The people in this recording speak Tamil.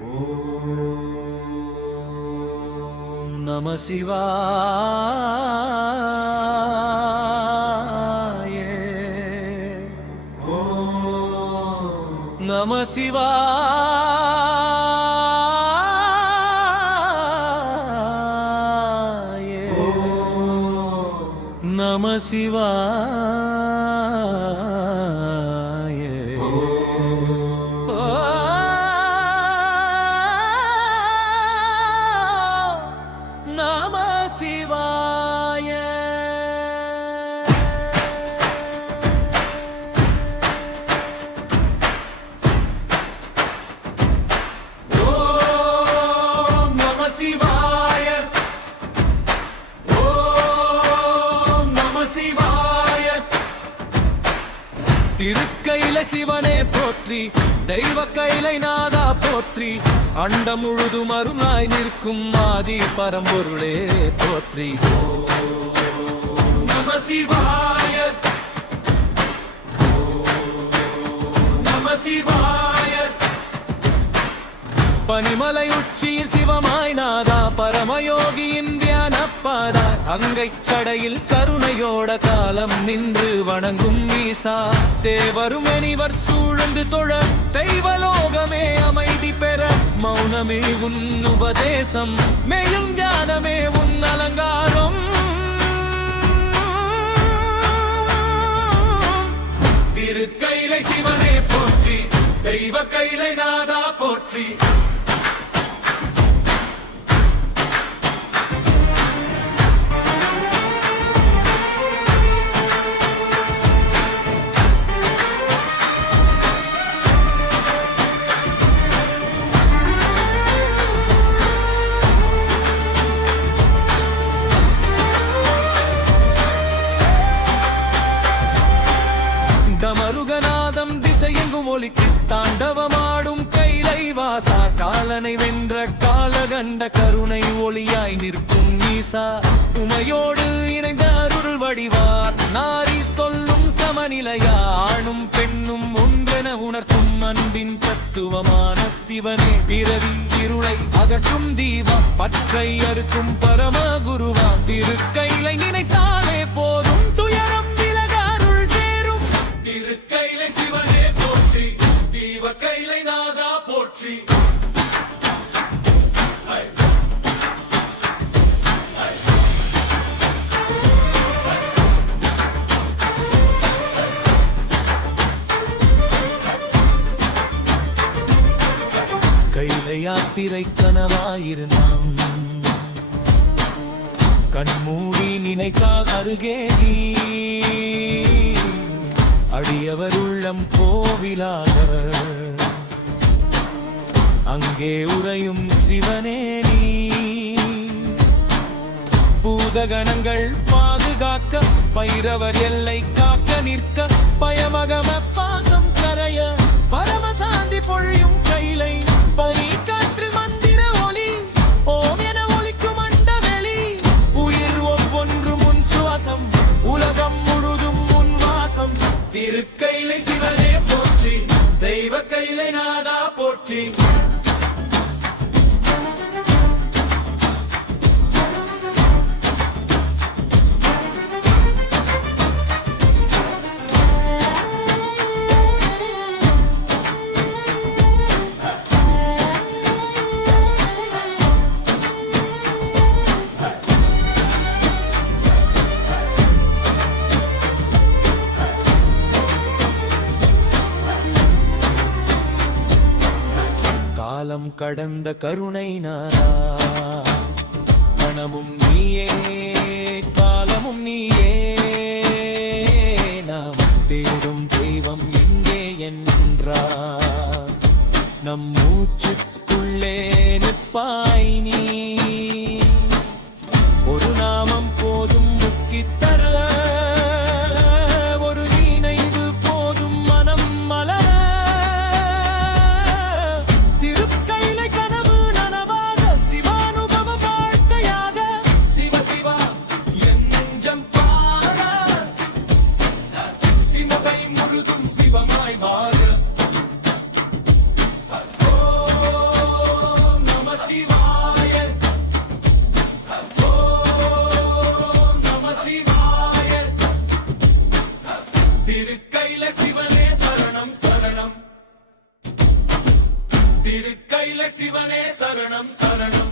ஓம் நம சிவாய. ஓம் நம சிவாய. ஓம் நம சிவாய. நம சிவாய. ஓம் நம சிவாய. ஓம் நம சிவாய. திருக்கையில சிவனே போற்றி, தெய்வ கைலை நாதா போற்றி, அண்டம் முழுதும் அருளாய் நிற்கும் ஆதி பரம்பொருளே போற்றி. ஓம் நம சிவாய. ஓம் நம சிவாய. பனிமலை உச்சியில் சிவமாய் நாதா பரமயோகியின் தியானப்பாதா, அங்கைச் சடையில் கருணையோட காலம் நின்று வணங்கும் ஈசா, தேவரும் எனிவர் சூழ்ந்து தொழ தெய்வலோகமே அமைதி பெற, மௌனமே உன் உபதேசம், மேலும் ஞானமே உன் அலங்காரம். திருக்கைலை சிவனே போற்றி, தெய்வ கைலை நாதா போற்றி. டமருகநாதம் திசையெங்கும் ஒலித்து தாண்டவமாடும் கைலை வாசா, காலனை வென்ற காலகண்ட கருணை ஒளியாய் நிற்கும் ஈசா, உமையோடு இணைந்த அருள் வடிவார், நாரி சொல்லும் சமநிலையா, ஆணும் பெண்ணும் ஒன்றென உணர்த்தும் அன்பின் தத்துவமான சிவனே, பிறவி இருளை அகற்றும் தீபம், பற்றை அறுக்கும் பரம குருவா, திருக்கைலை நினைத்தாலே போதும் துயரம் விலக அருள் சேரும். திருக்கைலை சிவனே போற்றி, தீவ கைலை நாதா போற்றி. கைலை யாத்திரை கனவாயிருந்தாம், கண்மூடி நினைத்தால் அருகே நீ, அடியவர் உள்ளம் கோவிலாக அங்கே உறையும் சிவனே நீ, பூதகணங்கள் பாதுகாக்க பைரவர் எல்லை காக்க நிற்க, பயமகம பாசம் கரைய பரமசாந்தி பொழியும் கைலை, பனி காற்றில் மந்திர ஒளி ஓம் என ஒலிக்கும் அண்டவெளி, உயிர் ஒவ்வொன்று முன் சுவாசம், உலகம் முழுதும் முன் வாசம். திருக்கைலை சிவனே போற்றி, தெய்வ கைலை நாதா போற்றி. காலம் கடந்த கருணை நாதா, கணமும் நீயே காலமும் நீயே, நாம் தேடும் தெய்வம் எங்கே என்றார், நம் மூச்சுக்குள்ளே நிற்பாய் நீ, ஒரு நாமம் போதும் முக்கித் தர, ஒரு நினைவு போதும் மனம் மலர, திருக்கைலை கனவு நனவாக, சிவானுபவ வாழ்க்கையாக, சிவ சிவா என் நெஞ்சம் பார, சிவவை முழுதும் சிவமாய் வாழ. ஓ திருக்கையில சிவனே சரணம் சரணம்